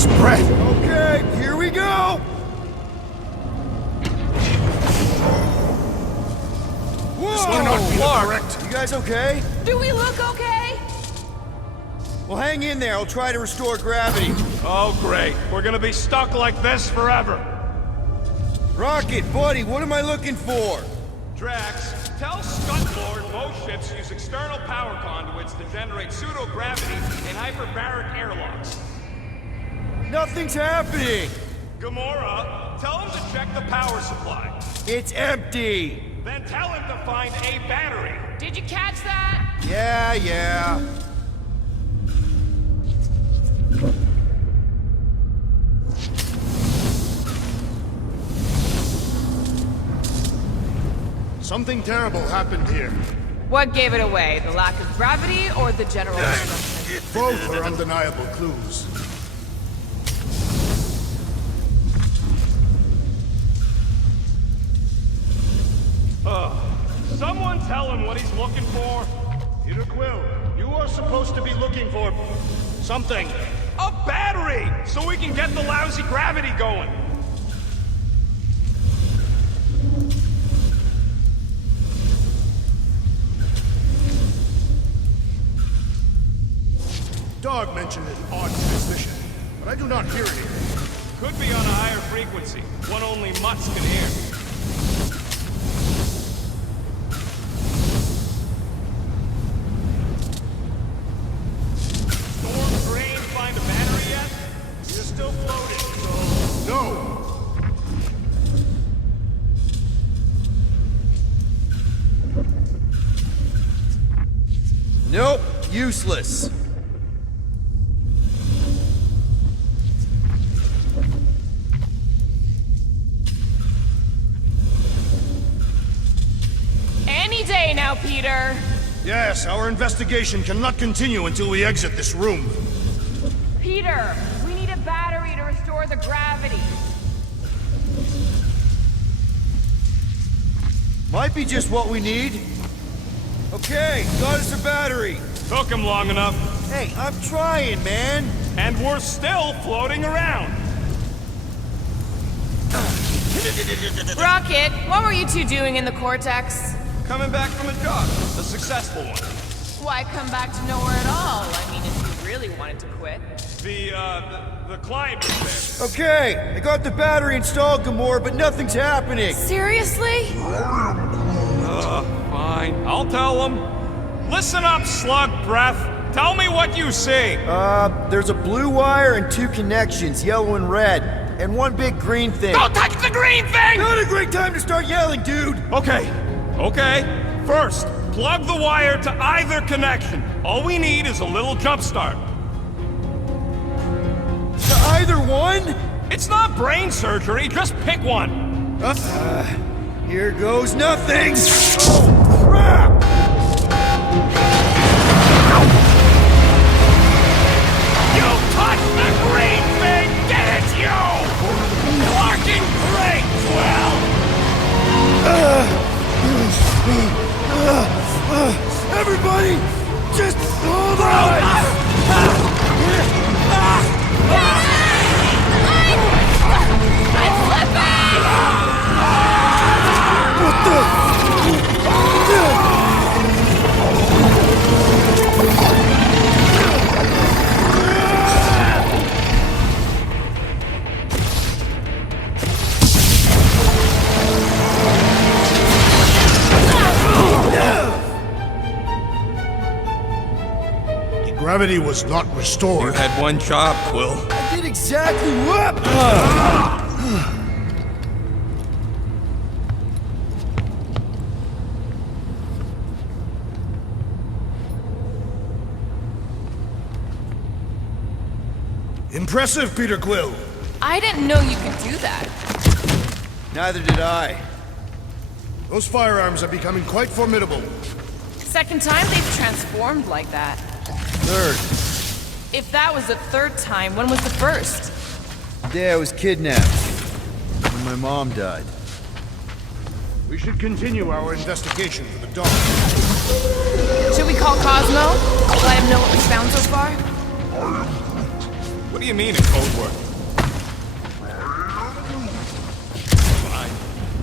spread. Okay, here we go! Whoa! This cannot be correct. You guys okay? Do we look okay? Well, hang in there. I'll try to restore gravity. Oh, great. We're gonna be stuck like this forever. Rocket, buddy, what am I looking for? Drax, tell Scutlord most ships use external power conduits to generate pseudo-gravity in hyperbaric airlocks. Nothing's happening! Gamora, tell him to check the power supply. It's empty! Then tell him to find a battery. Did you catch that? Yeah. Something terrible happened here. What gave it away? The lack of gravity or the general destruction? Both are undeniable clues. Someone tell him what he's looking for. Peter Quill, you are supposed to be looking for something. A battery! So we can get the lousy gravity going. Dog mentioned an odd transmission, but I do not hear anything. Could be on a higher frequency, one only mutts can hear. Storm Drain find a battery yet? You're still floating, so... No! Nope, useless. Any day now, Peter. Yes, our investigation cannot continue until we exit this room. Peter, we need a battery to restore the gravity. Might be just what we need. Okay, got us a battery. Took him long enough. Hey, I'm trying, man. And we're still floating around. Rocket, what were you two doing in the Cortex? Coming back from a job. A successful one. Why come back to nowhere at all? I mean, if you really wanted to quit. The client was there. Okay, I got the battery installed, Gamora, but nothing's happening. Seriously? Fine. I'll tell them. Listen up, slug breath. Tell me what you see. There's a blue wire and two connections, yellow and red, and one big green thing. Don't touch the green thing! Not a great time to start yelling, dude! Okay. First, plug the wire to either connection. All we need is a little jump start. To either one? It's not brain surgery, just pick one. Here goes nothing! Oh, crap! You touched the green thing! Get it, you! Working great, Quill! Everybody, just hold on! I'm slipping! What the? Gravity was not restored. You had one job, Quill. I did exactly what? Impressive, Peter Quill. I didn't know you could do that. Neither did I. Those firearms are becoming quite formidable. Second time they've transformed like that. Third, If that was the third time, when was the first? the day I was kidnapped. When my mom died. We should continue our investigation for the dog. Should we call Cosmo? Let him know what we found so far? What do you mean a code word? Fine.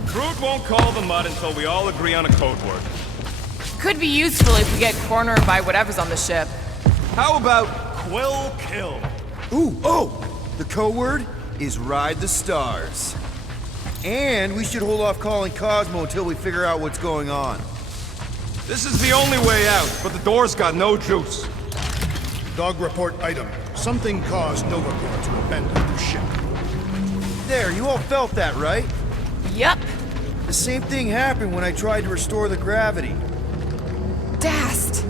Groot won't call the mud until we all agree on a code word. Could be useful if we get cornered by whatever's on the ship. How about Quill Kill? Ooh, oh! The code word is Ride the Stars. And we should hold off calling Cosmo until we figure out what's going on. This is the only way out, but the door's got no juice. Dog report item. Something caused Novaport to abandon the ship. There, you all felt that, right? Yup. The same thing happened when I tried to restore the gravity. Dast.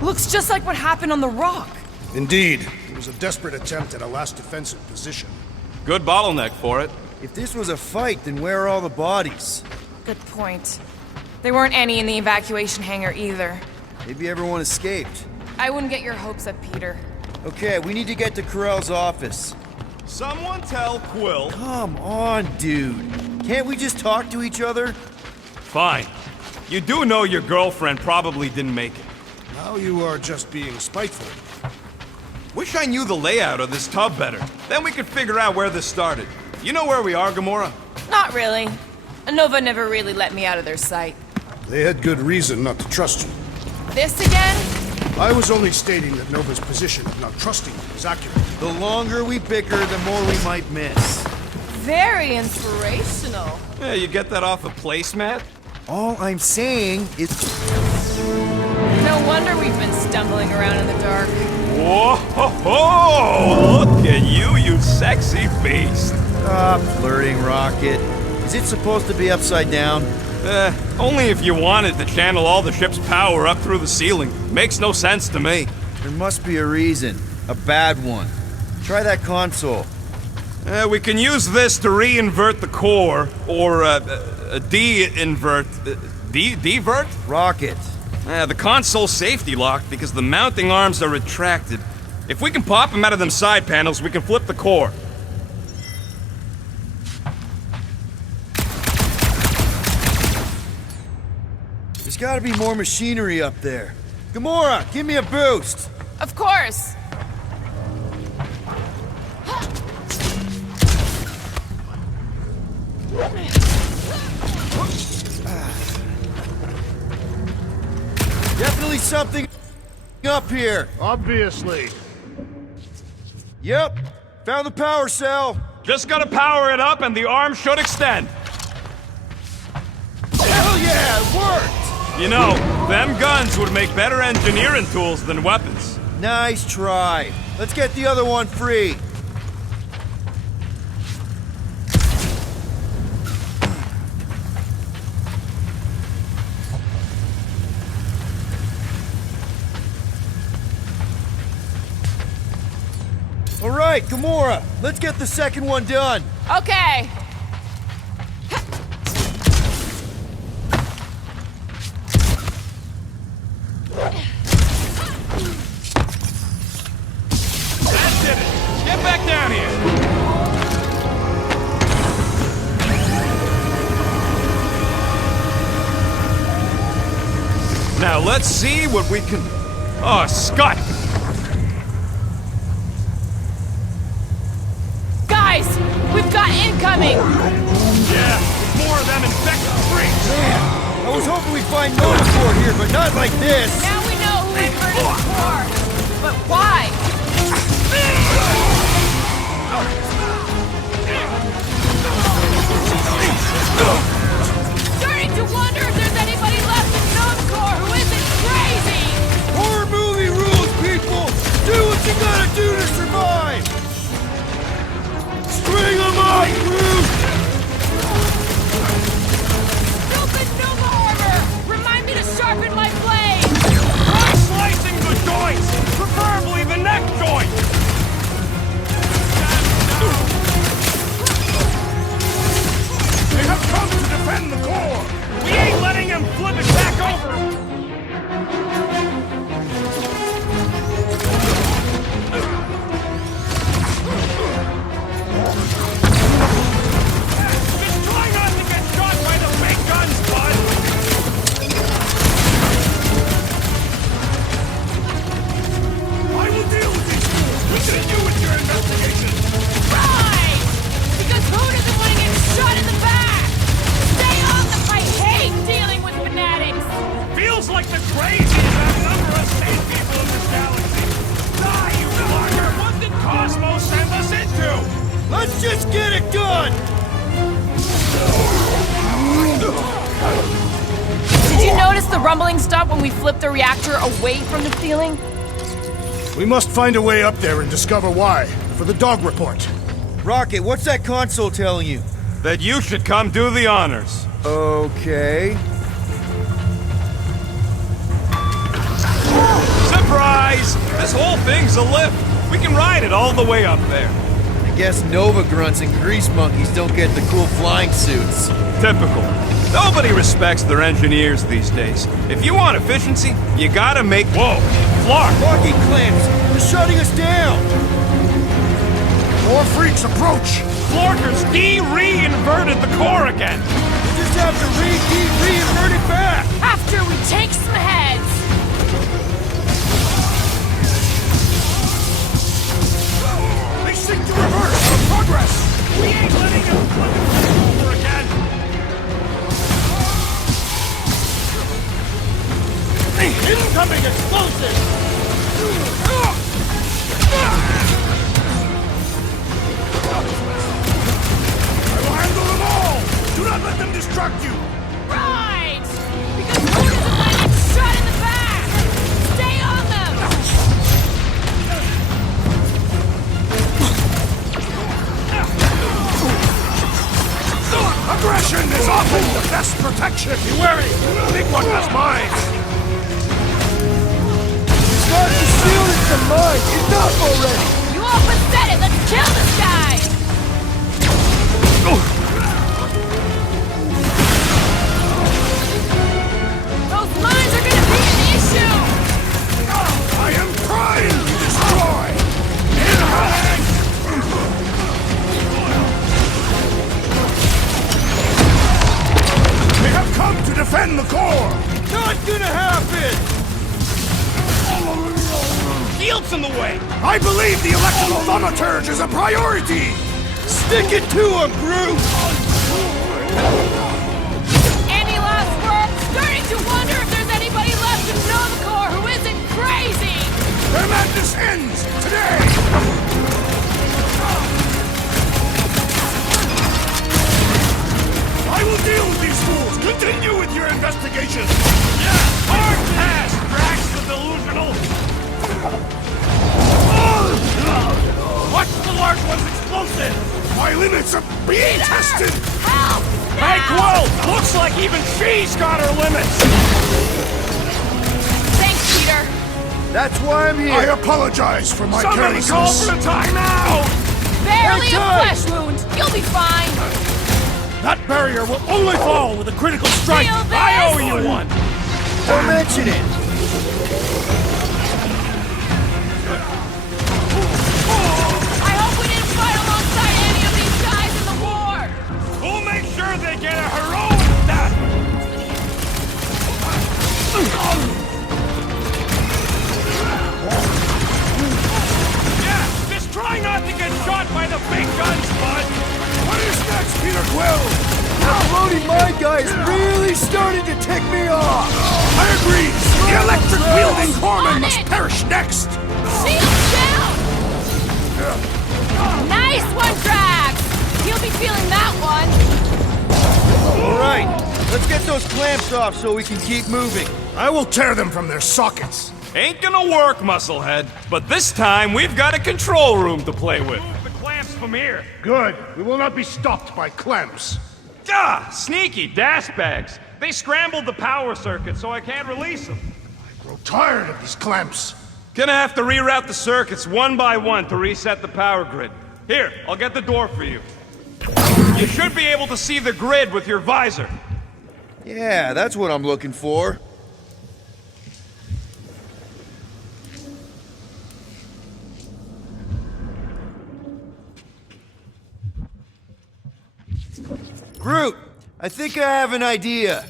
Looks just like what happened on the rock. Indeed. It was a desperate attempt at a last defensive position. Good bottleneck for it. If this was a fight, then where are all the bodies? Good point. There weren't any in the evacuation hangar either. Maybe everyone escaped. I wouldn't get your hopes up, Peter. Okay, we need to get to Carell's office. Someone tell Quill. Come on, dude. Can't we just talk to each other? Fine. You do know your girlfriend probably didn't make it. Now you are just being spiteful. Wish I knew the layout of this tub better. Then we could figure out where this started. You know where we are, Gamora? Not really. Nova never really let me out of their sight. They had good reason not to trust you. This again? I was only stating that Nova's position of not trusting you is accurate. The longer we bicker, the more we might miss. Very inspirational. Yeah, you get that off a placemat? All I'm saying is... No wonder we've been stumbling around in the dark. Whoa! Ho, ho! Look at you, you sexy beast! Stop flirting, Rocket. Is it supposed to be upside down? Only if you wanted to channel all the ship's power up through the ceiling. Makes no sense to me. There must be a reason. A bad one. Try that console. We can use this to re-invert the core, or de-invert... Divert? Rocket. The console's safety locked because the mounting arms are retracted. If we can pop them out of them side panels, we can flip the core. There's gotta be more machinery up there. Gamora, give me a boost! Of course. Definitely something up here. Obviously. Yep, found the power cell. Just gotta power it up and the arm should extend. Hell yeah, it worked! You know, them guns would make better engineering tools than weapons. Nice try. Let's get the other one free. All right, Gamora, let's get the second one done. Okay. That did it! Get back down here! Now let's see what we can... Oh, Scott! Guys, we've got incoming. Yeah, more of them infected freaks! Man, I was hoping we'd find Novaport here, but not like this. Now we know who inverted the core. But why? Starting to wonder if there's anybody left in Novcore who isn't crazy! Horror movie rules, people! Do what you gotta do to survive! String 'em up, Groot! Stupid Nova armor! Remind me to sharpen my blade! I'm slicing the joints! Preferably the neck joint! They have come to defend the core! We ain't letting him flip it back over! the rumbling stop when we flip the reactor away from the ceiling? We must find a way up there and discover why, for the dog report. Rocket, what's that console telling you? That you should come do the honors. Okay. Surprise! This whole thing's a lift. We can ride it all the way up there. I guess Nova grunts and grease monkeys don't get the cool flying suits. Typical. Nobody respects their engineers these days. If you want efficiency, you gotta make... Whoa! Clark! Rocket clamps! They're shutting us down! More freaks approach! Florkers re-inverted the core again! We just have to re-invert it back! After we take some heads! They seem to reverse our progress! We ain't letting them flip it over again! Incoming explosive! I will handle them all! Do not let them distract you! Right! Because who doesn't want to get shot in the back? Stay on them! Aggression is often the best protection! Be wary! The big one has mine! Start to shield it from mine! Enough already! You all pathetic! Let's kill this guy! Those mines are gonna be an issue! I am trying to destroy! In We have come to defend the core! Not gonna happen! Shield's in the way! I believe the electrical thaumaturge is a priority! Stick it to him, Groot! Any last words? Starting to wonder if there's anybody left in Nova Corps who isn't crazy! Their madness ends today! I will deal with these fools! Continue with your investigation! Yeah! Hard pass, Drax the Delusional! Watch the large one's explosive! My limits are being tested! Help! Hey, Quill! Looks like even she's got her limits! Thanks, Peter. That's why I'm here! I apologize for my Somebody call carelessness! for the timeout! Barely a time. flesh wound. You'll be fine. That barrier will only fall with a critical strike! Feel this? I owe you one! Don't mention it! I hope we didn't fight alongside any of these guys in the war. We'll make sure they get a heroic death! Yeah, just try not to get shot by the big guns, bud! What is next, Peter Quill? That floating mine guy is really starting to tick me off! I agree! The electric-wielding corpsman On must it. perish next! Shield down. Nice one, Drax. He'll be feeling that one. Alright, let's get those clamps off so we can keep moving. I will tear them from their sockets! Ain't gonna work, Musclehead. But this time, we've got a control room to play with. Move the clamps from here. Good. We will not be stopped by clamps. Ah, sneaky dash bags. They scrambled the power circuit, so I can't release them. I grow tired of these clamps. Gonna have to reroute the circuits one by one to reset the power grid. Here, I'll get the door for you. You should be able to see the grid with your visor. Yeah, that's what I'm looking for. Groot, I think I have an idea.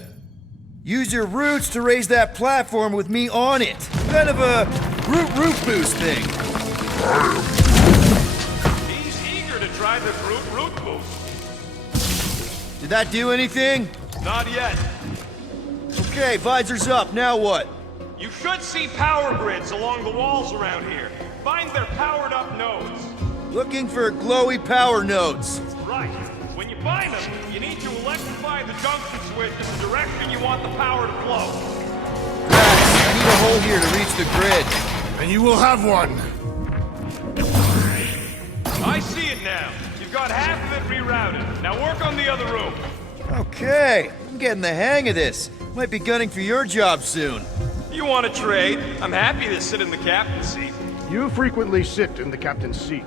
Use your roots to raise that platform with me on it. Kind of a Groot root boost thing. He's eager to try the Groot root boost. Did that do anything? Not yet. Okay, visor's up. Now what? You should see power grids along the walls around here. Find their powered up nodes. Looking for glowy power nodes. Right. When you find them, you need to electrify the junction switch in the direction you want the power to flow. hole here to reach the grid. And you will have one. I see it now. You've got half of it rerouted. Now work on the other room. Okay, I'm getting the hang of this. Might be gunning for your job soon. You want to trade? I'm happy to sit in the captain's seat. You frequently sit in the captain's seat.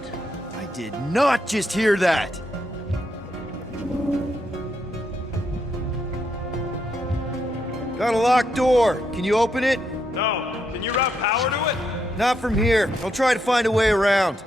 I did not just hear that. Got a locked door. Can you open it? No. Can you route power to it? Not from here. I'll try to find a way around.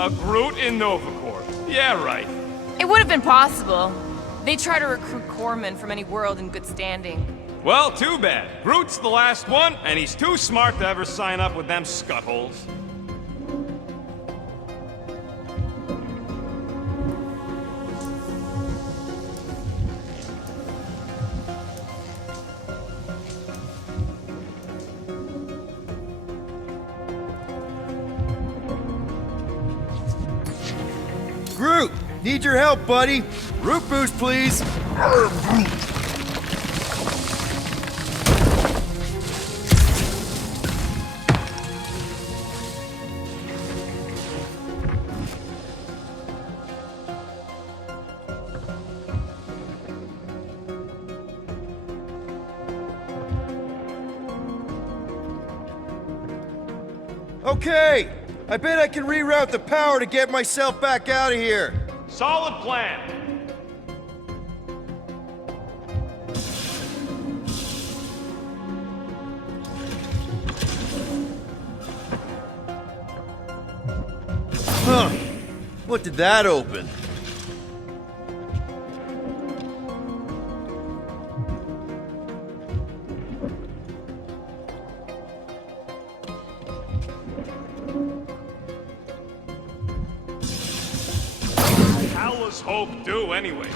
A Groot in Novacore. Yeah, right. It would have been possible. They try to recruit corpsmen from any world in good standing. Well, too bad. Groot's the last one, and he's too smart to ever sign up with them scuttholes. Groot, need your help, buddy. Root boost, please. Okay, I bet I can reroute the power to get myself back out of here. Solid plan. Huh. What did that open? How was Hope do anyways?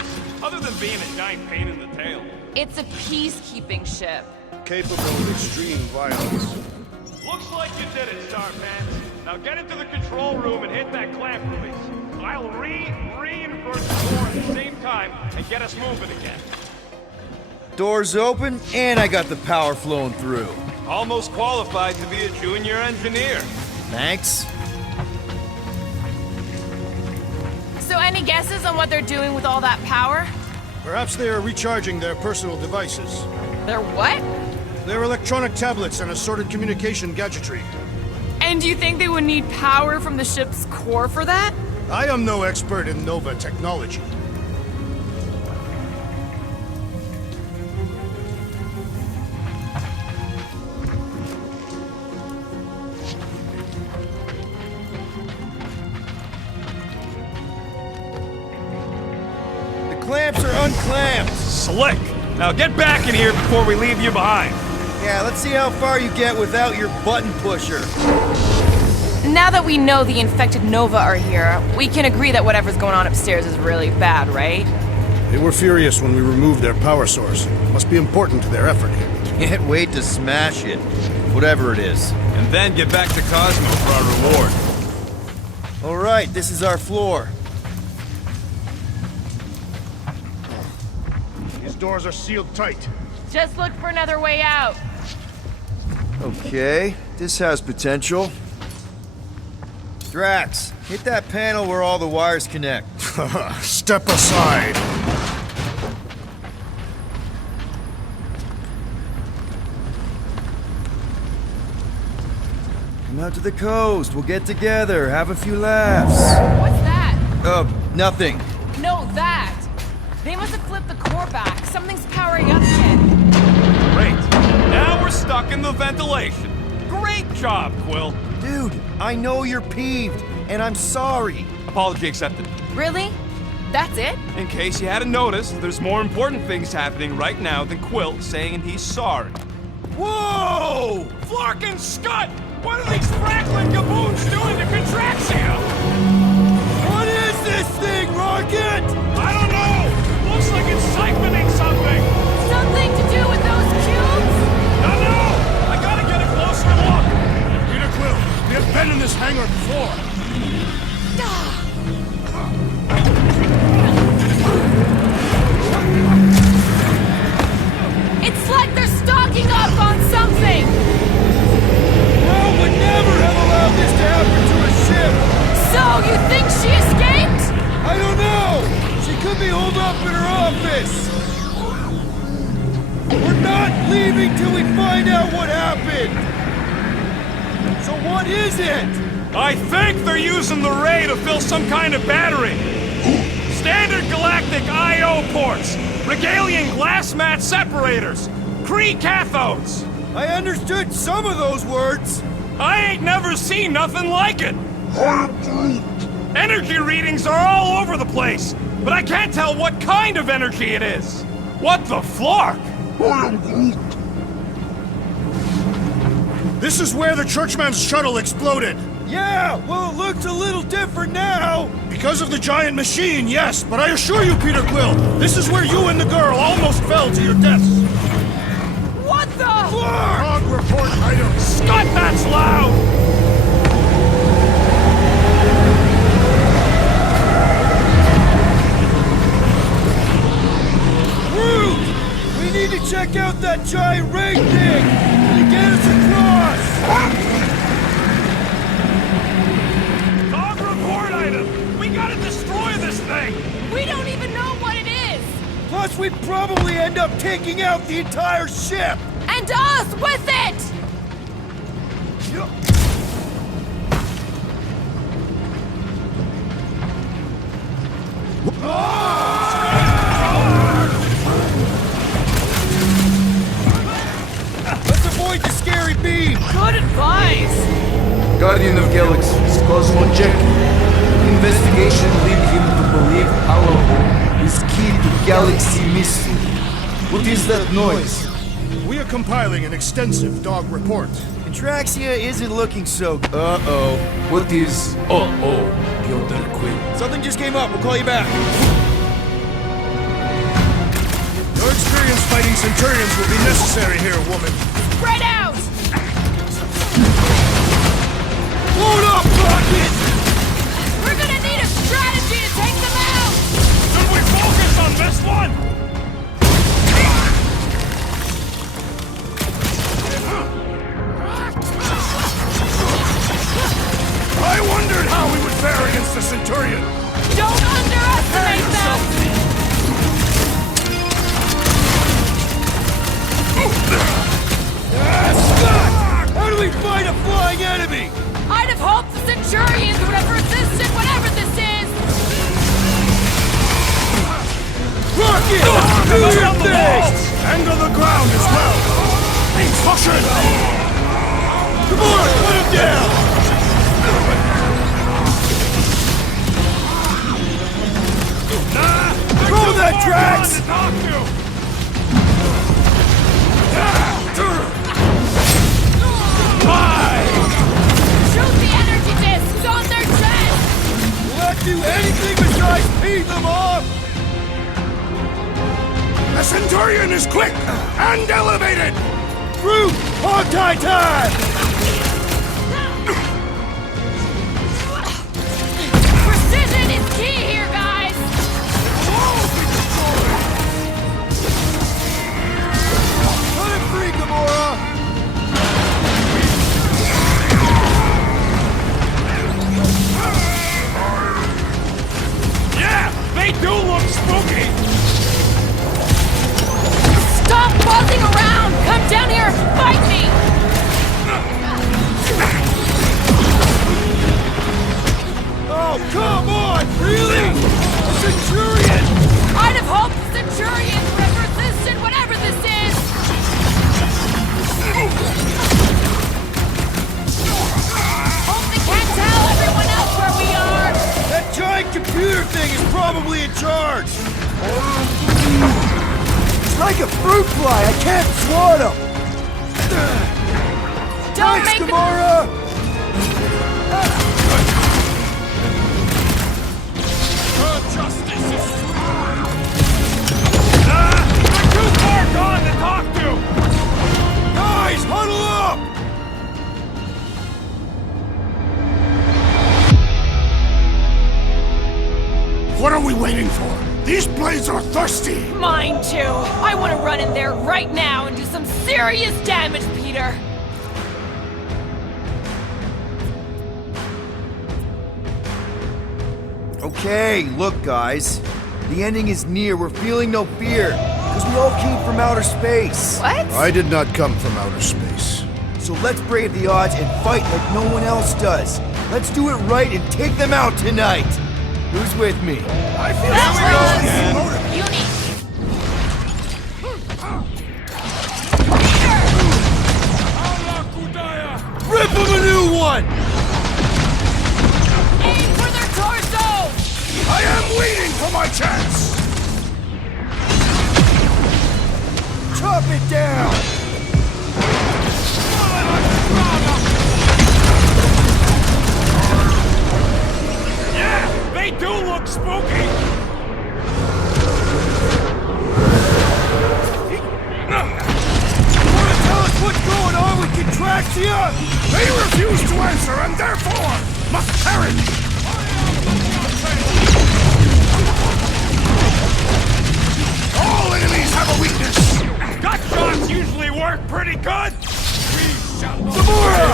Other than being a giant pain in the tail. It's a peacekeeping ship. Capable of extreme violence. Looks like you did it, Starpants. Now get into the control room and hit that clamp release. I'll reinvert the door at the same time and get us moving again. Doors open, and I got the power flowing through. Almost qualified to be a junior engineer. Thanks. So any guesses on what they're doing with all that power? Perhaps they are recharging their personal devices. They're what? Their electronic tablets and assorted communication gadgetry. And do you think they would need power from the ship's core for that? I am no expert in Nova technology. The clamps are unclamped. Slick! Now get back in here before we leave you behind. Yeah, let's see how far you get without your button pusher. Now that we know the infected Nova are here, we can agree that whatever's going on upstairs is really bad, right? They were furious when we removed their power source. Must be important to their effort here. Can't wait to smash it. Whatever it is. And then get back to Cosmo for our reward. All right, this is our floor. These doors are sealed tight. Just look for another way out. Okay, this has potential. Drax, hit that panel where all the wires connect. Step aside. Come out to the coast, we'll get together, have a few laughs. What's that? Nothing. No, that. They must have flipped the core back. Something's powering up again. Great. Now we're stuck in the ventilation. Great job, Quill. Dude, I know you're peeved, and I'm sorry. Apology accepted. Really? That's it? In case you hadn't noticed, there's more important things happening right now than Quill saying he's sorry. Whoa! Flark and Scud! What are these Franklin gaboons doing to Contraxia? What is this thing, Rocket? I don't know! Looks like it's siphoning something! Something to do with those cubes? No! I got hangar before. It's like they're stocking up on something! Rome would never have allowed this to happen to a ship! So, you think she escaped? I don't know! She could be holed up in her office! We're not leaving till we find out what happened! So what is it? I think they're using the ray to fill some kind of battery. Standard galactic I.O. ports, Regalian glass mat separators, Kree cathodes. I understood some of those words. I ain't never seen nothing like it. Energy readings are all over the place, but I can't tell what kind of energy it is. What the flark? This is where the Churchman's shuttle exploded. Yeah, well, it looks a little different now. Because of the giant machine, yes, but I assure you, Peter Quill, this is where you and the girl almost fell to your deaths. What the? Log report item. Scott, that's loud! Root! We need to check out that giant ray thing to get us across. Dog report item! We gotta destroy this thing! We don't even know what it is! Plus, we'd probably end up taking out the entire ship. And us with it! Let's avoid the scary beam. Good advice! Guardian of Galaxies, Cosmo check. Investigation lead him to believe Halo is key to galaxy mystery. What is that noise? We are compiling an extensive dog report. Traxia isn't looking so... Uh-oh. What is... Piotr Quill. Something just came up. We'll call you back. Your experience fighting Centurions will be necessary here, woman. Spread out! Load up, Rocket! We're gonna need a strategy to take them out! Should we focus on this one? I wondered how we would fare against the Centurion. Don't underestimate them! Scott! How do we fight a flying enemy? I'd have hoped the Centurions would have resisted whatever this is! Rocket! Do your thing! And on the ground as well. Caution! Come on, put him down! Throw that, Drax! Shoot the energy discs on their chest! Will that do anything besides pee them off? The Centurion is quick and elevated! Root! Hog-tie time! Precision is key here, guys! Let him free, Gamora! Yeah, they do look spooky! Stop buzzing around! Come down here and fight me! Oh, come on! Really? A Centurion! I'd have hoped the Centurions would have resisted whatever this is! Hope they can't tell everyone else where we are! That giant computer thing is probably in charge! It's like a fruit fly! I can't swat him! Don't Thanks, make Gamora! Justice is they're too far gone to talk to! Guys, huddle up! are we waiting for? These blades are thirsty! Mine too. I want to run in there right now and do some serious damage, Peter. Okay, look guys. The ending is near. We're feeling no fear. Because we all came from outer space. What? I did not come from outer space. So let's brave the odds and fight like no one else does. Let's do it right and take them out tonight. Who's with me? I feel Uni. Rip him a new one! Aim for their torso! I am waiting for my chance! Chop it down! Yeah, they do look spooky! Wanna tell us what's going on with Contraxia? They refuse to answer and therefore must perish! All enemies have a weakness! Gut shots usually work pretty good! Gamora!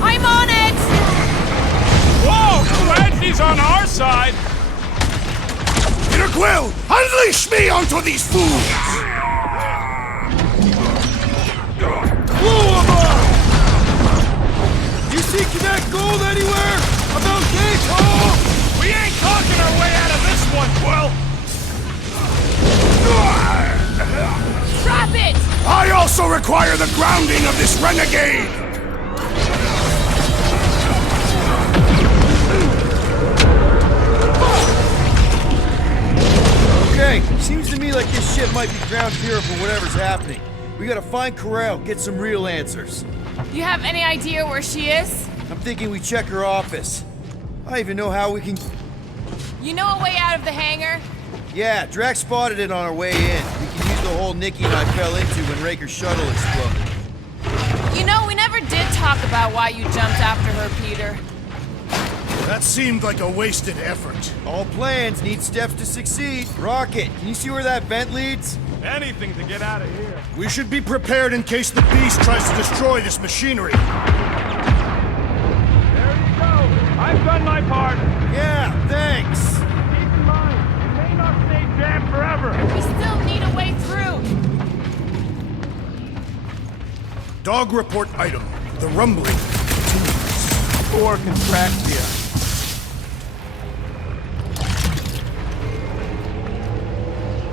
I'm on it! Whoa! Glad she's on our side! Peter Quill, unleash me onto these fools! Blow him up! You see Connect Gold anywhere? About Gate Hall? We ain't talking our way out of this one, Quill! Trap it! I also require the grounding of this renegade! Okay, seems to me like this ship might be ground zero for whatever's happening. We gotta find Corral, get some real answers. You have any idea where she is? I'm thinking we check her office. I don't even know how we can... You know a way out of the hangar? Yeah, Drax spotted it on our way in. We can use the hole Nikki and I fell into when Raker's shuttle exploded. You know, we never did talk about why you jumped after her, Peter. That seemed like a wasted effort. All plans need steps to succeed. Rocket, can you see where that vent leads? Anything to get out of here. We should be prepared in case the beast tries to destroy this machinery. There you go! I've done my part! Yeah, thanks. Keep in mind, it may not stay jammed forever! We still need a way through. Dog report item. The rumbling continues. Or Contraxia.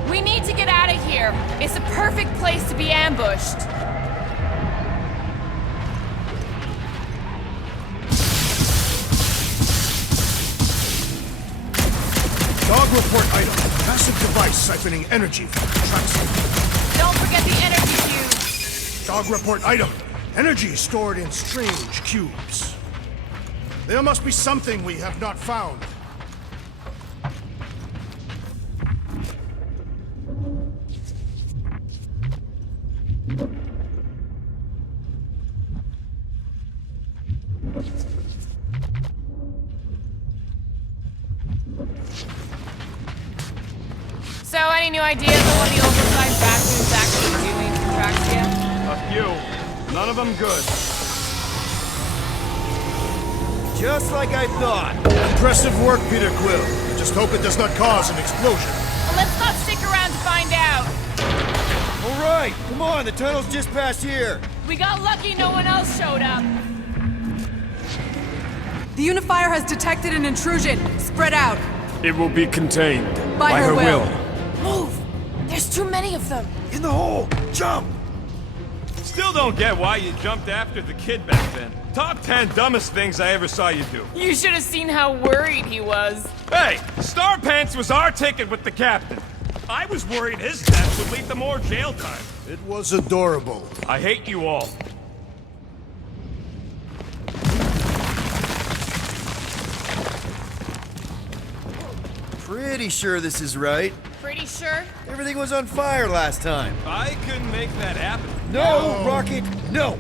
We need to get out of here. It's a perfect place to be ambushed. Dog report item. Passive device siphoning energy from Traxxas. Don't forget the energy cube. Dog report item. Energy stored in strange cubes. There must be something we have not found. So, any new ideas on what the oversized vacuum's actually doing to Traxia? A few. None of them good. Just like I thought. Impressive work, Peter Quill. I just hope it does not cause an explosion. Well, let's not stick around to find out. All right, come on, the tunnel's just past here. We got lucky no one else showed up. The Unifier has detected an intrusion. Spread out. It will be contained. By her will. Move! There's too many of them. In the hole, jump! Still don't get why you jumped after the kid back then. Top 10 dumbest things I ever saw you do. You should have seen how worried he was. Hey, Star Pants was our ticket with the captain. I was worried his death would lead to more jail time. It was adorable. I hate you all. Pretty sure this is right. Pretty sure? Everything was on fire last time. I couldn't make that happen. No, Rocket, no!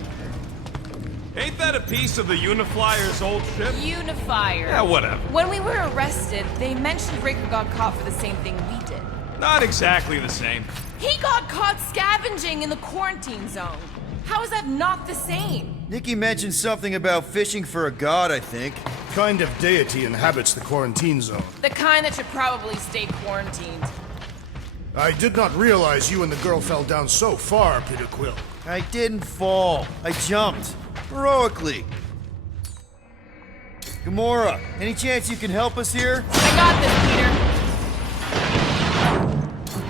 Ain't that a piece of the Uniflyer's old ship? Unifier. Yeah, whatever. When we were arrested, they mentioned Raker got caught for the same thing we did. Not exactly the same. He got caught scavenging in the quarantine zone. How is that not the same? Nikki mentioned something about fishing for a god, I think. Kind of deity inhabits the quarantine zone. The kind that should probably stay quarantined. I did not realize you and the girl fell down so far, Peter Quill. I didn't fall. I jumped. Heroically. Gamora, any chance you can help us here? I got this, Peter.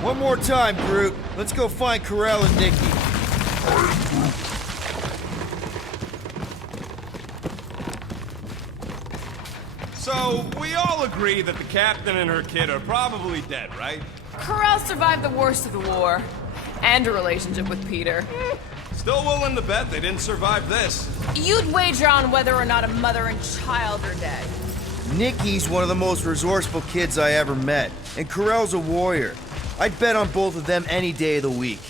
One more time, Groot. Let's go find Karel and Nikki. So, we all agree that the captain and her kid are probably dead, right? Karel survived the worst of the war. And a relationship with Peter. Still willing to bet they didn't survive this. You'd wager on whether or not a mother and child are dead. Nikki's one of the most resourceful kids I ever met, and Karel's a warrior. I'd bet on both of them any day of the week.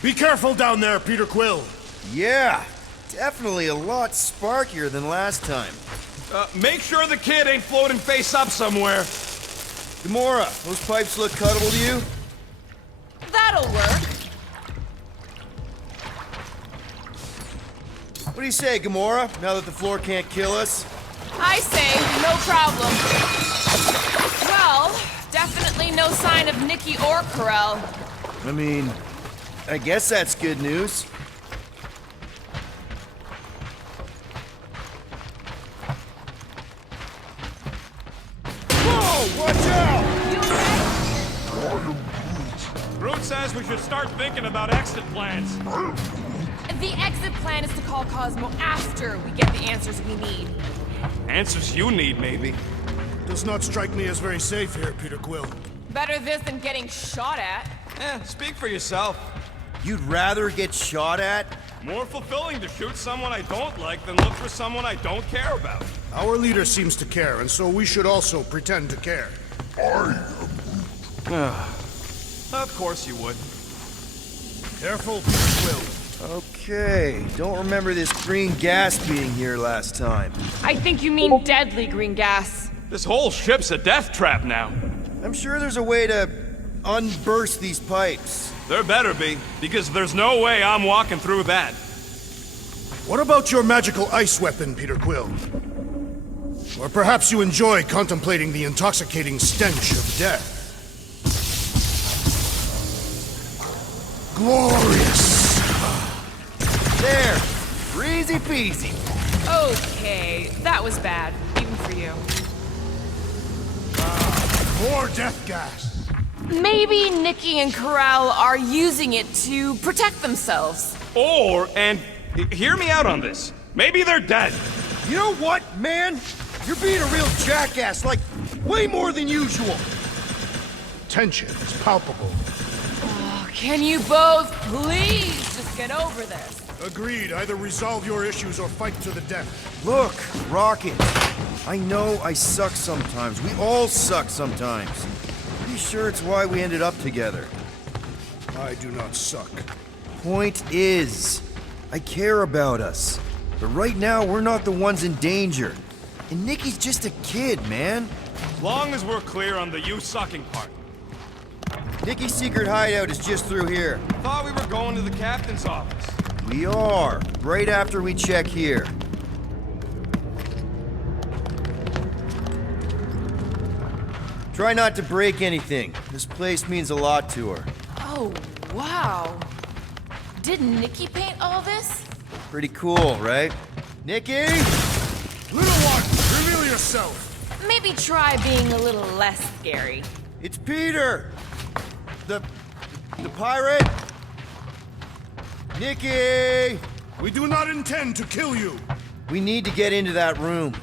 Be careful down there, Peter Quill. Yeah, definitely a lot sparkier than last time. Make sure the kid ain't floating face up somewhere. Gamora, those pipes look cuttable to you? That'll work. What do you say, Gamora, now that the floor can't kill us? I say, no problem. Well, definitely no sign of Nikki or Karel. I mean, I guess that's good news. Whoa, watch out! You okay? Groot says we should start thinking about exit plans. The exit plan is to call Cosmo after we get the answers we need. Answers you need, maybe. Does not strike me as very safe here, Peter Quill. Better this than getting shot at. Speak for yourself. You'd rather get shot at? More fulfilling to shoot someone I don't like than look for someone I don't care about. Our leader seems to care, and so we should also pretend to care. Of course you would. Careful, Peter Quill. Okay, don't remember this green gas being here last time. I think you mean deadly green gas. This whole ship's a death trap now. I'm sure there's a way to unburst these pipes. There better be, because there's no way I'm walking through that. What about your magical ice weapon, Peter Quill? Or perhaps you enjoy contemplating the intoxicating stench of death. Glorious! There! Easy peasy. Okay, that was bad, even for you. More death gas! Maybe Nikki and Karel are using it to protect themselves. And hear me out on this. Maybe they're dead. You know what, man? You're being a real jackass, like, way more than usual. Tension is palpable. Can you both please just get over this? Agreed. Either resolve your issues or fight to the death. Look, Rocket. I know I suck sometimes. We all suck sometimes. Pretty sure it's why we ended up together. I do not suck. Point is, I care about us. But right now, we're not the ones in danger. And Nikki's just a kid, man. As long as we're clear on the you sucking part. Nikki's secret hideout is just through here. Thought we were going to the captain's office. We are, right after we check here. Try not to break anything. This place means a lot to her. Oh, wow. Did Nikki paint all this? Pretty cool, right? Nikki? Little one, reveal yourself! Maybe try being a little less scary. It's Peter! The pirate? Nikki! We do not intend to kill you! We need to get into that room.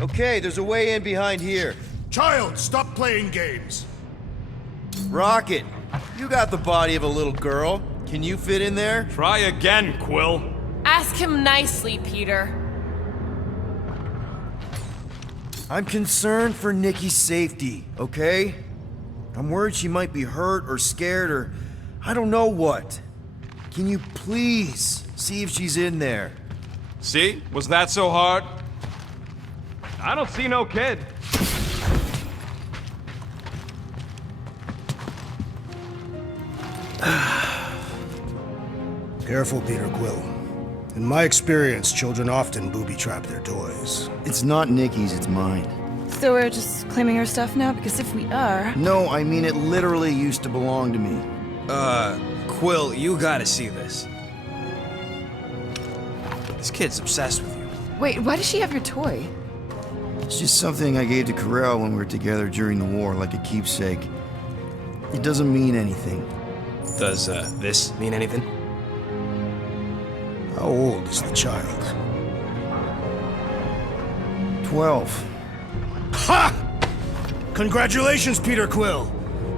Okay, there's a way in behind here. Child, stop playing games! Rocket, you got the body of a little girl. Can you fit in there? Try again, Quill. Ask him nicely, Peter. I'm concerned for Nikki's safety, okay? I'm worried she might be hurt or scared or I don't know what. Can you please see if she's in there? See? Was that so hard? I don't see no kid. Careful, Peter Quill. In my experience, children often booby-trap their toys. It's not Nikki's, it's mine. So we're just claiming her stuff now? Because if we are... No, I mean it literally used to belong to me. Quill, you gotta see this. This kid's obsessed with you. Wait, why does she have your toy? It's just something I gave to Corell when we were together during the war, like a keepsake. It doesn't mean anything. Does, this mean anything? How old is the child? 12. Ha! Congratulations, Peter Quill.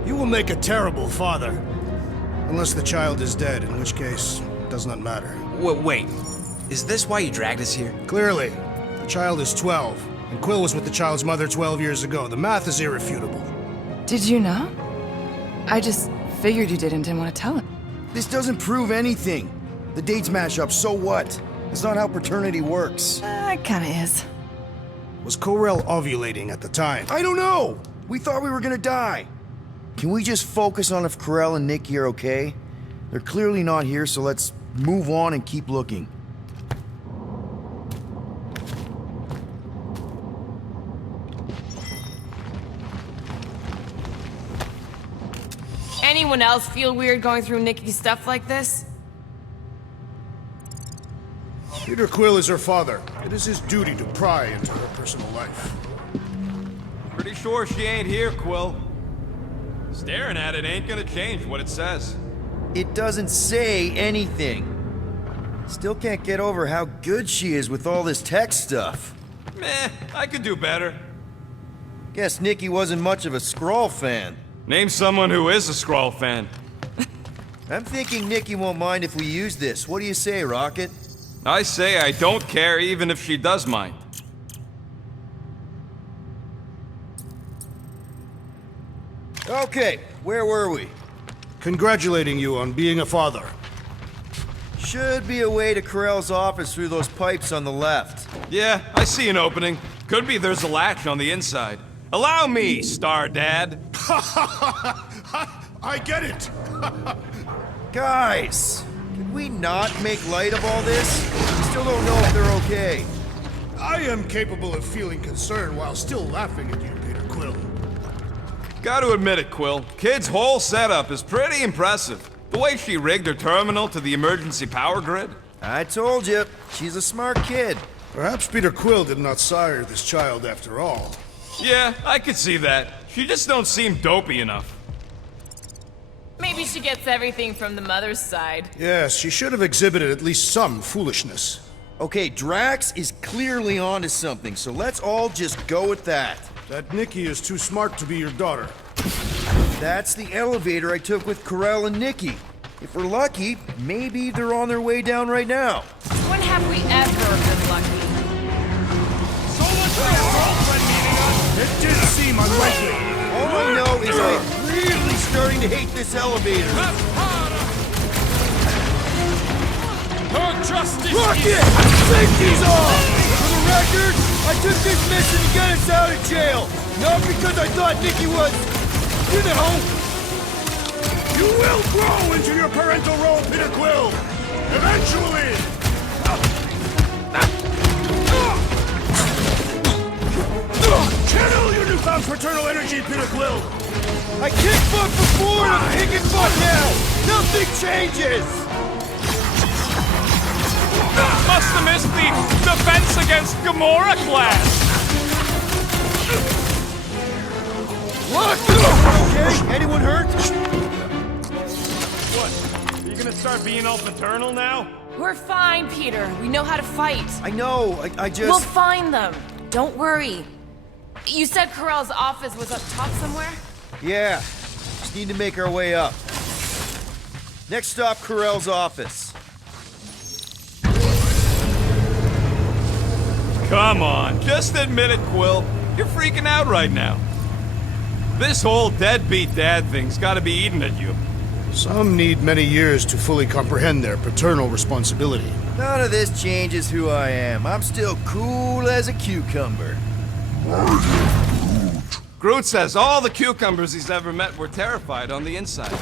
You will make a terrible father. Unless the child is dead, in which case, it does not matter. Wait. Is this why you dragged us here? Clearly, the child is 12, and Quill was with the child's mother 12 years ago. The math is irrefutable. Did you know? I just figured you didn't want to tell him. This doesn't prove anything. The dates match up, so what? It's not how paternity works. It kinda is. Was Corell ovulating at the time? I don't know! We thought we were gonna die. Can we just focus on if Corell and Nikki are okay? They're clearly not here, so let's move on and keep looking. Anyone else feel weird going through Nikki's stuff like this? Peter Quill is her father. It is his duty to pry into her personal life. Pretty sure she ain't here, Quill. Staring at it ain't gonna change what it says. It doesn't say anything. Still can't get over how good she is with all this tech stuff. Meh, I could do better. Guess Nikki wasn't much of a Skrull fan. Name someone who is a Skrull fan. I'm thinking Nikki won't mind if we use this. What do you say, Rocket? I say I don't care even if she does mind. Okay, where were we? Congratulating you on being a father. Should be a way to Corell's office through those pipes on the left. Yeah, I see an opening. Could be there's a latch on the inside. Allow me, Star Dad. I get it! Guys, can we not make light of all this? We still don't know if they're okay. I am capable of feeling concern while still laughing at you, Peter Quill. Gotta admit it, Quill. Kid's whole setup is pretty impressive. The way she rigged her terminal to the emergency power grid. I told you, she's a smart kid. Perhaps Peter Quill did not sire this child after all. Yeah, I could see that. She just don't seem dopey enough. Maybe she gets everything from the mother's side. Yes, she should have exhibited at least some foolishness. Okay, Drax is clearly onto something, so let's all just go with that. That Nikki is too smart to be your daughter. That's the elevator I took with Corell and Nikki. If we're lucky, maybe they're on their way down right now. When have we ever been lucky? So much for your girlfriend meeting us! It did seem unlikely. All I know is I'm really starting to hate this elevator. Her justice Rocket! Safety's off! For the record, I took this mission to get us out of jail. Not because I thought Nikki was, you know. You will grow into your parental role, Peter Quill! Eventually! Channel your newfound fraternal energy, Peter Quill! I kicked butt before and I'm kicking butt now! Nothing changes! must have missed the Defense Against Gamora class! What? Okay, anyone hurt? What? Are you gonna start being all paternal now? We're fine, Peter. We know how to fight. I know, I just... We'll find them. Don't worry. You said Corell's office was up top somewhere? Yeah, just need to make our way up. Next stop, Carell's office. Come on, just admit it, Quill. You're freaking out right now. This whole deadbeat dad thing's gotta be eating at you. Some need many years to fully comprehend their paternal responsibility. None of this changes who I am. I'm still cool as a cucumber. Groot says all the cucumbers he's ever met were terrified on the inside.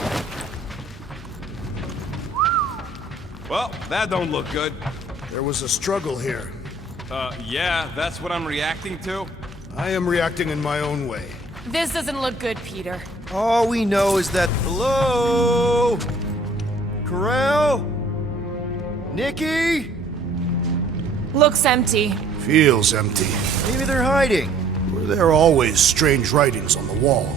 Well, that don't look good. There was a struggle here. Yeah, that's what I'm reacting to. I am reacting in my own way. This doesn't look good, Peter. All we know is that... Hello? Carell? Nikki? Looks empty. Feels empty. Maybe they're hiding. Were there always strange writings on the wall?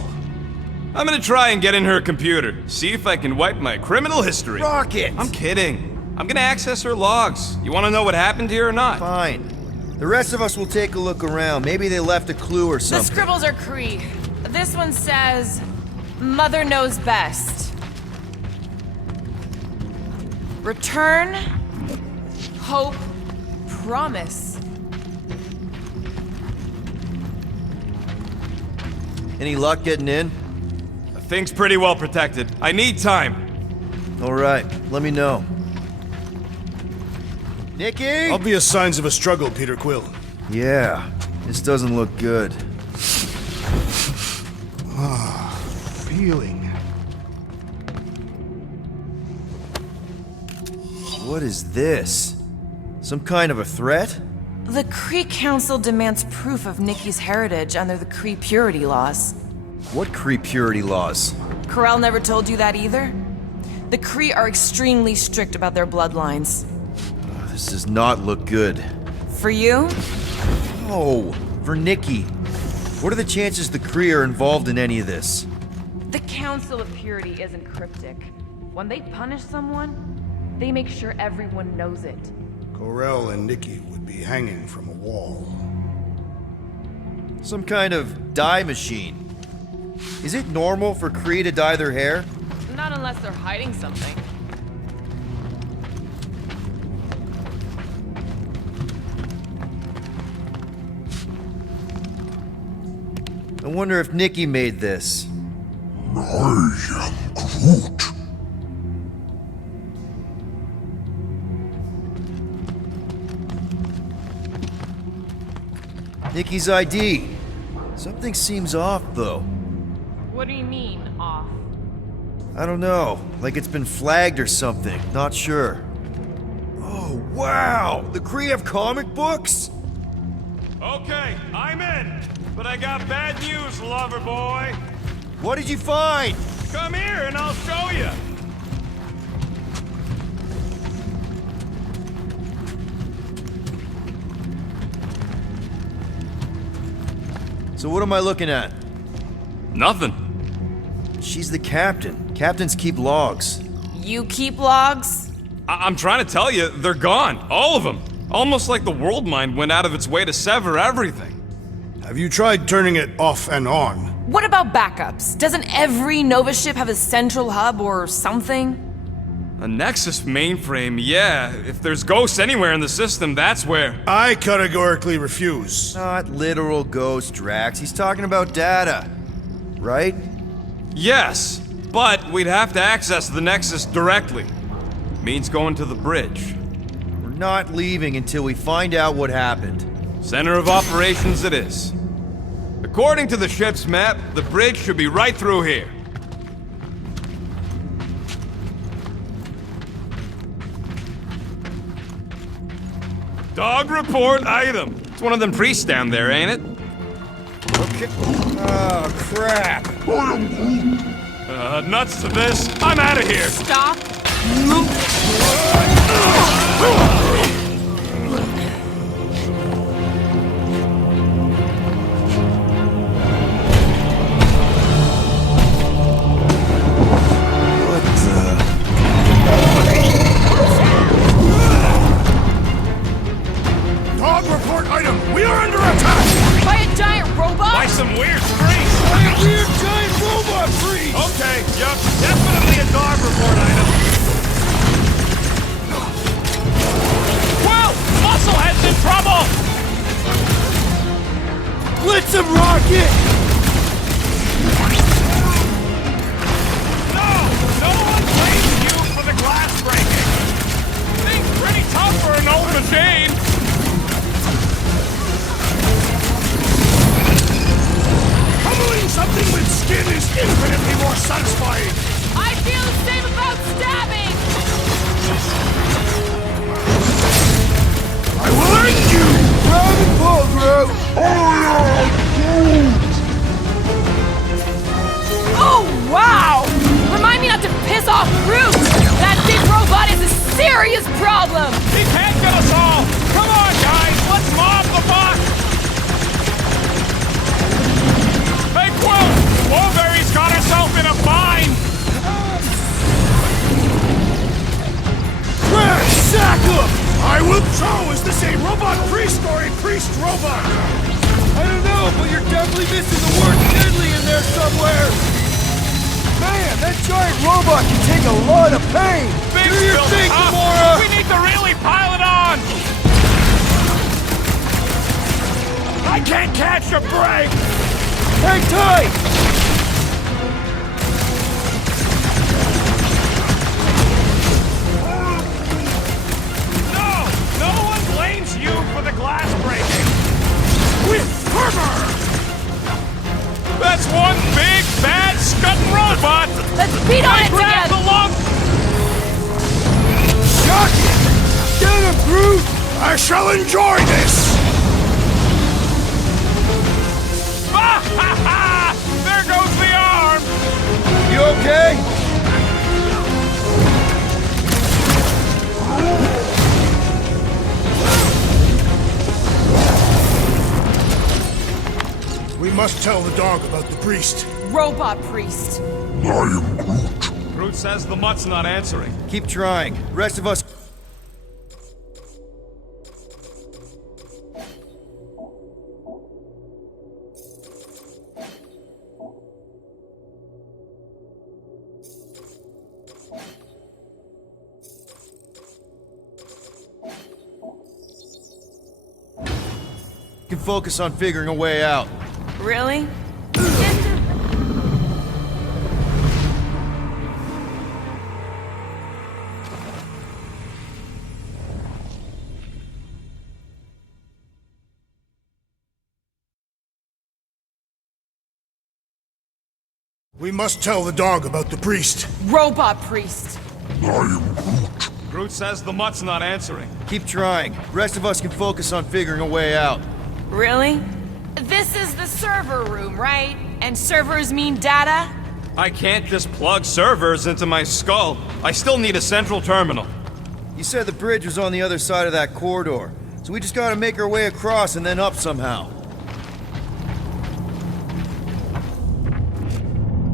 I'm gonna try and get in her computer, see if I can wipe my criminal history. Rocket! I'm kidding. I'm gonna access her logs. You wanna know what happened here or not? Fine. The rest of us will take a look around. Maybe they left a clue or The something. scribbles are Cree. This one says, Mother knows best. Return, hope, promise. Any luck getting in? The thing's pretty well protected. I need time. All right, let me know. Nikki? Obvious signs of a struggle, Peter Quill. Yeah, this doesn't look good. Feeling. What is this? Some kind of a threat? The Kree Council demands proof of Nikki's heritage under the Kree purity laws. What Kree purity laws? Carell never told you that either? The Kree are extremely strict about their bloodlines. This does not look good. For you? Oh, for Nikki. What are the chances the Kree are involved in any of this? The Council of Purity isn't cryptic. When they punish someone, they make sure everyone knows it. Corell and Nikki would be hanging from a wall. Some kind of dye machine. Is it normal for Kree to dye their hair? Not unless they're hiding something. I wonder if Nikki made this. I am Groot. Nikki's ID. Something seems off, though. What do you mean, off? I don't know. Like it's been flagged or something. Not sure. Oh, wow! The Kree have comic books? Okay, I'm in. But I got bad news, lover boy. What did you find? Come here and I'll show you. So what am I looking at? Nothing. She's the captain. Captains keep logs. You keep logs? I'm trying to tell you, they're gone. All of them. Almost like the world mind went out of its way to sever everything. Have you tried turning it off and on? What about backups? Doesn't every Nova ship have a central hub or something? A Nexus mainframe, yeah. If there's ghosts anywhere in the system, that's where. I categorically refuse. Not literal ghost, Drax. He's talking about data. Right? Yes, but we'd have to access the Nexus directly. Means going to the bridge. We're not leaving until we find out what happened. Center of operations it is. According to the ship's map, the bridge should be right through here. Dog report item. It's one of them priests down there, ain't it? Okay. Oh, crap. Nuts to this. I'm out of here. Stop. Dog report item! We are under attack! By a giant robot? By some weird freak. Weird giant robot freeze! Okay, yup, definitely a dog report item. Awesome, Rocket! No one blames you for the glass breaking. Thing's pretty tough for an old machine. Pummeling something with skin is infinitely more satisfying! I feel the same about stabbing! I will end you! Grab and pull, Groot! Oh, wow! Remind me not to piss off Groot! That big robot is a serious problem! He can't get us all! Come on, guys, let's mob the box! Hey, Quill! Wolverine's got herself in a bind! Crash! Sack him! I will. So, is this a robot priest or a priest robot? I don't know, but you're definitely missing the word deadly in there somewhere! Man, that giant robot can take a lot of pain! Big Do your build thing, up. Gamora! We need to really pile it on! I can't catch a break! Hang tight! No one blames you for the glass breaking! With fervor! That's one big, bad, scutting robot! Let's beat on it Grab the together! lump! Shock it! Get him, Groot! I shall enjoy this! Ha ha ha! There goes the arm! You okay? We must tell the dog about the priest. Robot priest. I am Groot. Groot says the mutt's not answering. Keep trying. Rest of us... can focus on figuring a way out. Really? We must tell the dog about the priest. Robot priest. I am Groot. Groot says the mutt's not answering. Keep trying. Rest of us can focus on figuring a way out. Really? This is the server room, right? And servers mean data? I can't just plug servers into my skull. I still need a central terminal. You said the bridge was on the other side of that corridor, so we just gotta make our way across and then up somehow.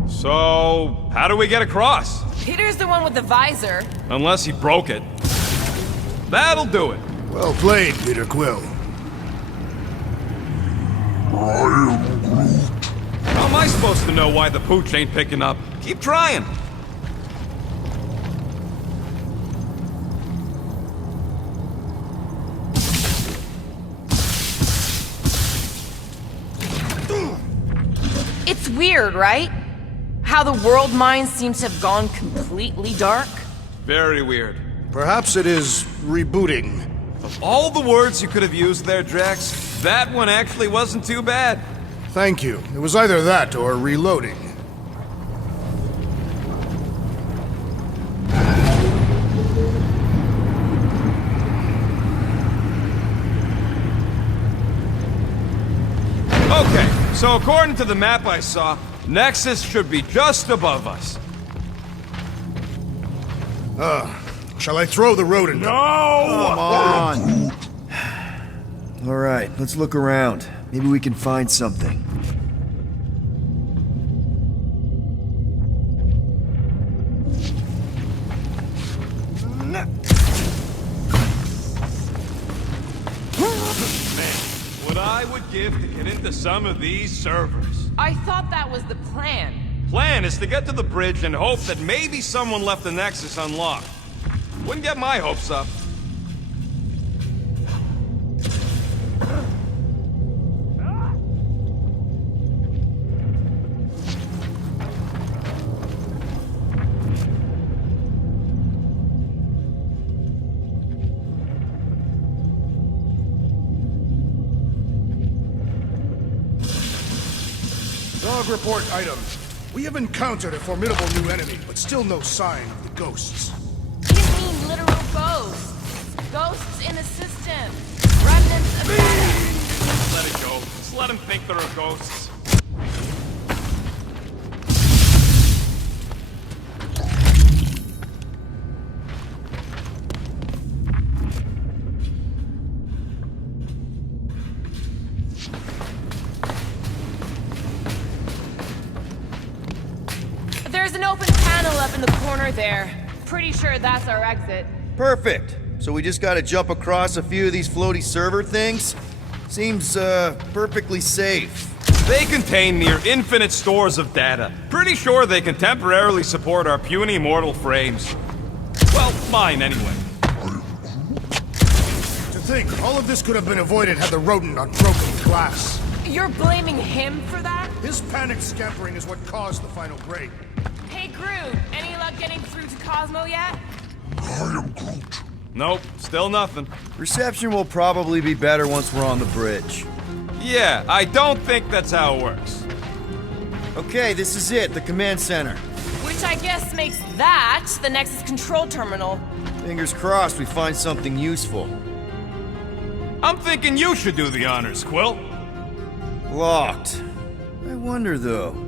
So, how do we get across? Peter's the one with the visor. Unless he broke it. That'll do it. Well played, Peter Quill. I am Groot. How am I supposed to know why the pooch ain't picking up? Keep trying. It's weird, right? How the world mind seems to have gone completely dark. Very weird. Perhaps it is rebooting. Of all the words you could have used there, Drax, that one actually wasn't too bad. Thank you. It was either that or reloading. Okay, so according to the map I saw, Nexus should be just above us. Shall I throw the rodent? No! Come on! Alright, let's look around. Maybe we can find something. What I would give to get into some of these servers. I thought that was the plan. Plan is to get to the bridge and hope that maybe someone left the Nexus unlocked. Wouldn't get my hopes up. Log report item. We have encountered a formidable new enemy, but still no sign of the ghosts. You mean literal ghosts? Ghosts in the system. Remnants of data. Let it go. Just let him think there are ghosts. There's an open panel up in the corner there. Pretty sure that's our exit. Perfect. So we just gotta jump across a few of these floaty server things? Seems, perfectly safe. They contain near infinite stores of data. Pretty sure they can temporarily support our puny mortal frames. Well, mine anyway. To think, all of this could have been avoided had the rodent not broken the glass. You're blaming him for that? His panicked scampering is what caused the final break. Hey, Groot, any luck getting through to Cosmo yet? I am Groot. Nope, still nothing. Reception will probably be better once we're on the bridge. Yeah, I don't think that's how it works. Okay, this is it, the command center. Which I guess makes that the Nexus control terminal. Fingers crossed we find something useful. I'm thinking you should do the honors, Quill. Locked. I wonder, though.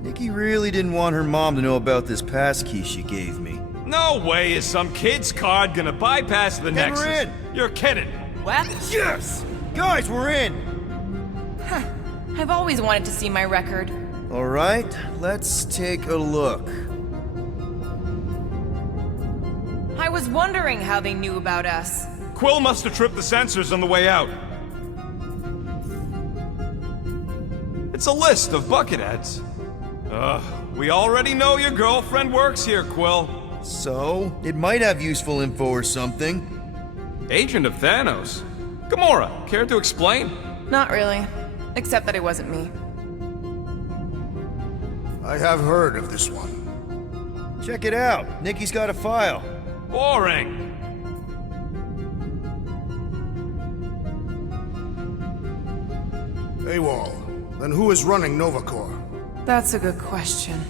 Nikki really didn't want her mom to know about this passkey she gave me. No way is some kid's card gonna bypass the Then Nexus. we're in. You're kidding. What? Yes! Guys, we're in! I've always wanted to see my record. Alright, let's take a look. I was wondering how they knew about us. Quill must have tripped the sensors on the way out. It's a list of bucketheads. We already know your girlfriend works here, Quill. So, it might have useful info or something. Agent of Thanos. Gamora, care to explain? Not really. Except that it wasn't me. I have heard of this one. Check it out. Nikki's got a file. Boring. AWOL. Then who is running Nova Corps? That's a good question.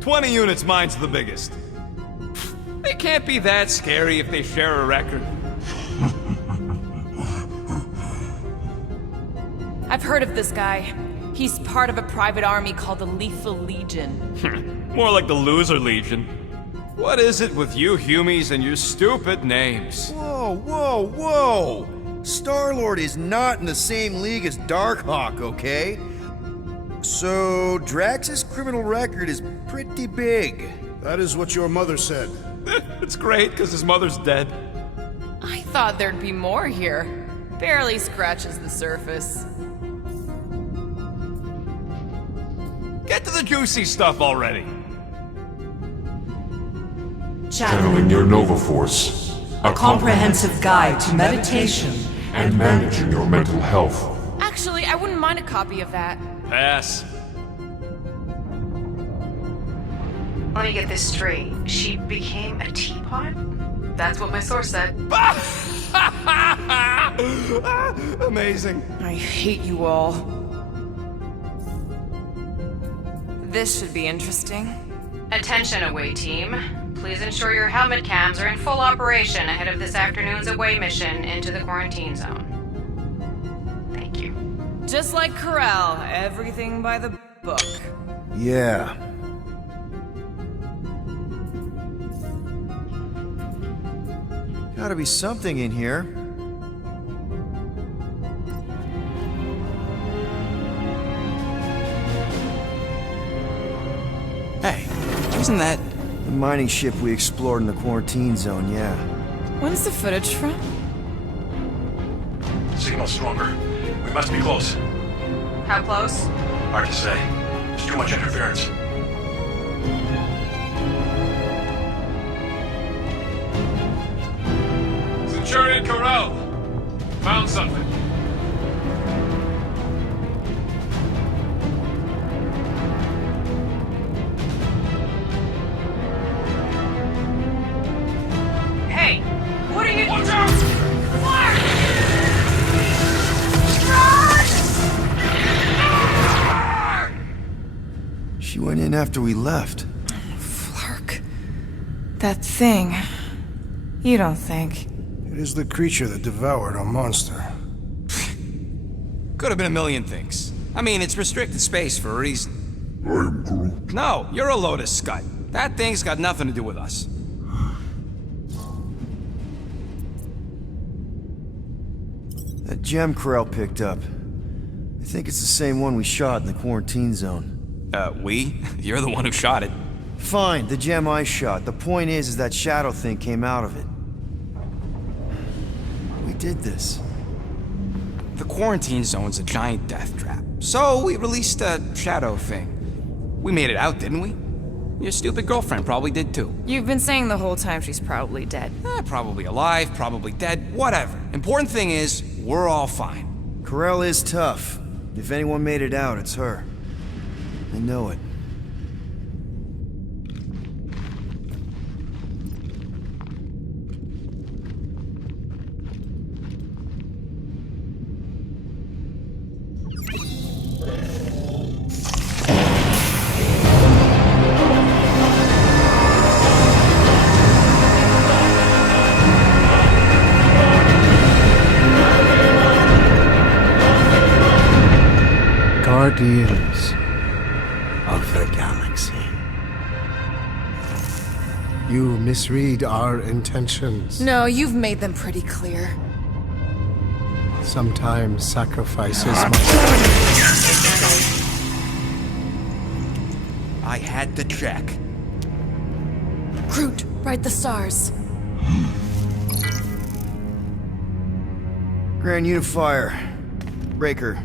20 units, mine's the biggest. They can't be that scary if they share a record. I've heard of this guy. He's part of a private army called the Lethal Legion. More like the Loser Legion. What is it with you humies and your stupid names? Whoa, whoa, whoa! Star-Lord is not in the same league as Darkhawk, okay? So, Drax's criminal record is pretty big. That is what your mother said. It's great, because his mother's dead. I thought there'd be more here. Barely scratches the surface. Get to the juicy stuff already. Channeling your Nova Force. A comprehensive guide to meditation And managing your mental health. Actually, I wouldn't mind a copy of that. Pass. Let me get this straight. She became a teapot? That's what my source said. Amazing. I hate you all. This should be interesting. Attention, away team. Please ensure your helmet cams are in full operation ahead of this afternoon's away mission into the quarantine zone. Thank you. Just like Corel, everything by the book. Yeah. Gotta be something in here. Hey, isn't that... The mining ship we explored in the quarantine zone, yeah. When's the footage from? Signal stronger. We must be close. How close? Hard to say. There's too much interference. Centurion Corral. Found something. Hey! What are you... Watch out! Fire! Even after we left. Flark. That thing. You don't think? It is the creature that devoured our monster. Could have been a million things. I mean, it's restricted space for a reason. I am Groot. No, you're a Lotus Scud. That thing's got nothing to do with us. That gem Corell picked up. I think it's the same one we shot in the quarantine zone. We? You're the one who shot it. Fine, the gem I shot. The point is that shadow thing came out of it. We did this. The quarantine zone's a giant death trap. So we released a shadow thing. We made it out, didn't we? Your stupid girlfriend probably did too. You've been saying the whole time she's probably dead. Probably alive, probably dead, whatever. Important thing is, we're all fine. Corell is tough. If anyone made it out, it's her. I know it. Guardians of the galaxy. You misread our intentions. No, you've made them pretty clear. Sometimes sacrifices I had to check. Groot, write the stars. Grand Unifier. Breaker.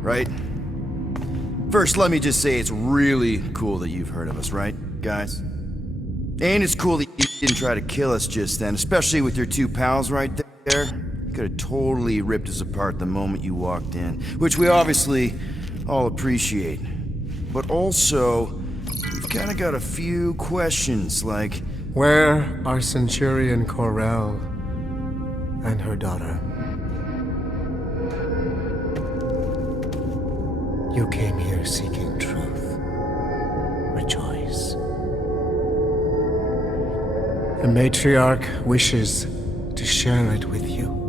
Right? First, let me just say it's really cool that you've heard of us, right, guys? And it's cool that you didn't try to kill us just then, especially with your two pals right there. You could have totally ripped us apart the moment you walked in, which we obviously all appreciate. But also, we've kind of got a few questions, like... Where are Centurion Corell and her daughter? You came here seeking truth. Rejoice. The matriarch wishes to share it with you.